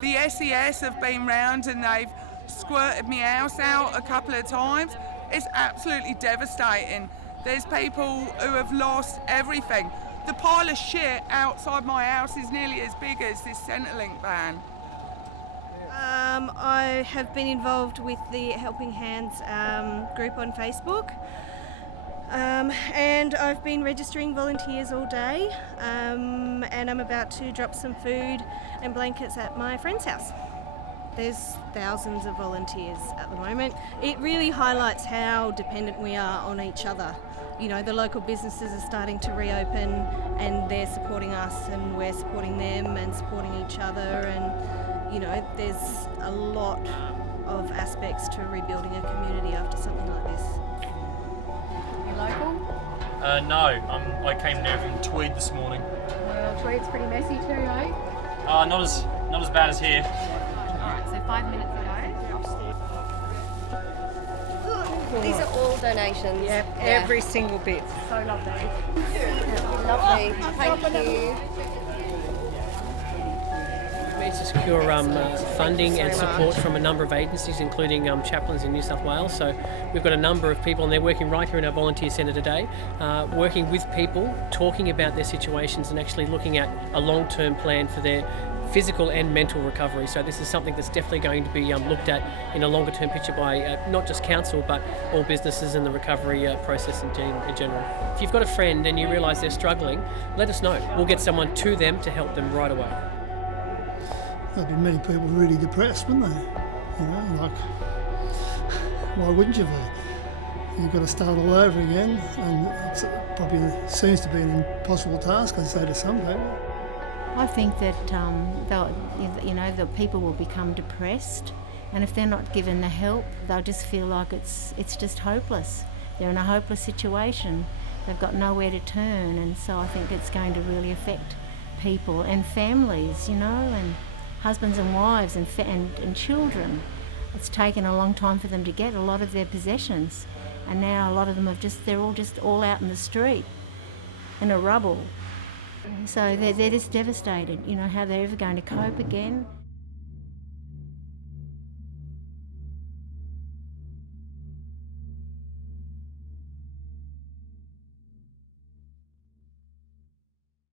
The SES have been round and they've squirted my house out a couple of times. It's absolutely devastating. There's people who have lost everything. The pile of shit outside my house is nearly as big as this Centrelink van. I have been involved with the Helping Hands group on Facebook, and I've been registering volunteers all day, and I'm about to drop some food and blankets at my friend's house. There's thousands of volunteers at the moment. It really highlights how dependent we are on each other. You know, the local businesses are starting to reopen and they're supporting us and we're supporting them and supporting each other, and you know, there's a lot of aspects to rebuilding a community after something like this. You local? No, I came down from Tweed this morning. Well, Tweed's pretty messy too, eh? Not as bad as here. Alright, so 5 minutes ago. These are all donations. Yep, every single bit. So lovely. Lovely. Thank you. We managed to secure funding and support from a number of agencies, including chaplains in New South Wales. So we've got a number of people, and they're working right here in our volunteer centre today, working with people, talking about their situations and actually looking at a long-term plan for their physical and mental recovery. So this is something that's definitely going to be looked at in a longer term picture by not just council but all businesses in the recovery process in general. If you've got a friend and you realise they're struggling, let us know. We'll get someone to them to help them right away. There'll be many people really depressed, wouldn't they? You know, like, why wouldn't you be? You've got to start all over again, and it probably seems to be an impossible task, I'd say, to some people. I think that the people will become depressed, and if they're not given the help, they'll just feel like it's just hopeless. They're in a hopeless situation. They've got nowhere to turn, and so I think it's going to really affect people and families, you know, and husbands and wives and children. It's taken a long time for them to get a lot of their possessions, and now a lot of them they're all out in the street in a rubble. So they're just devastated, you know, how they're ever going to cope again.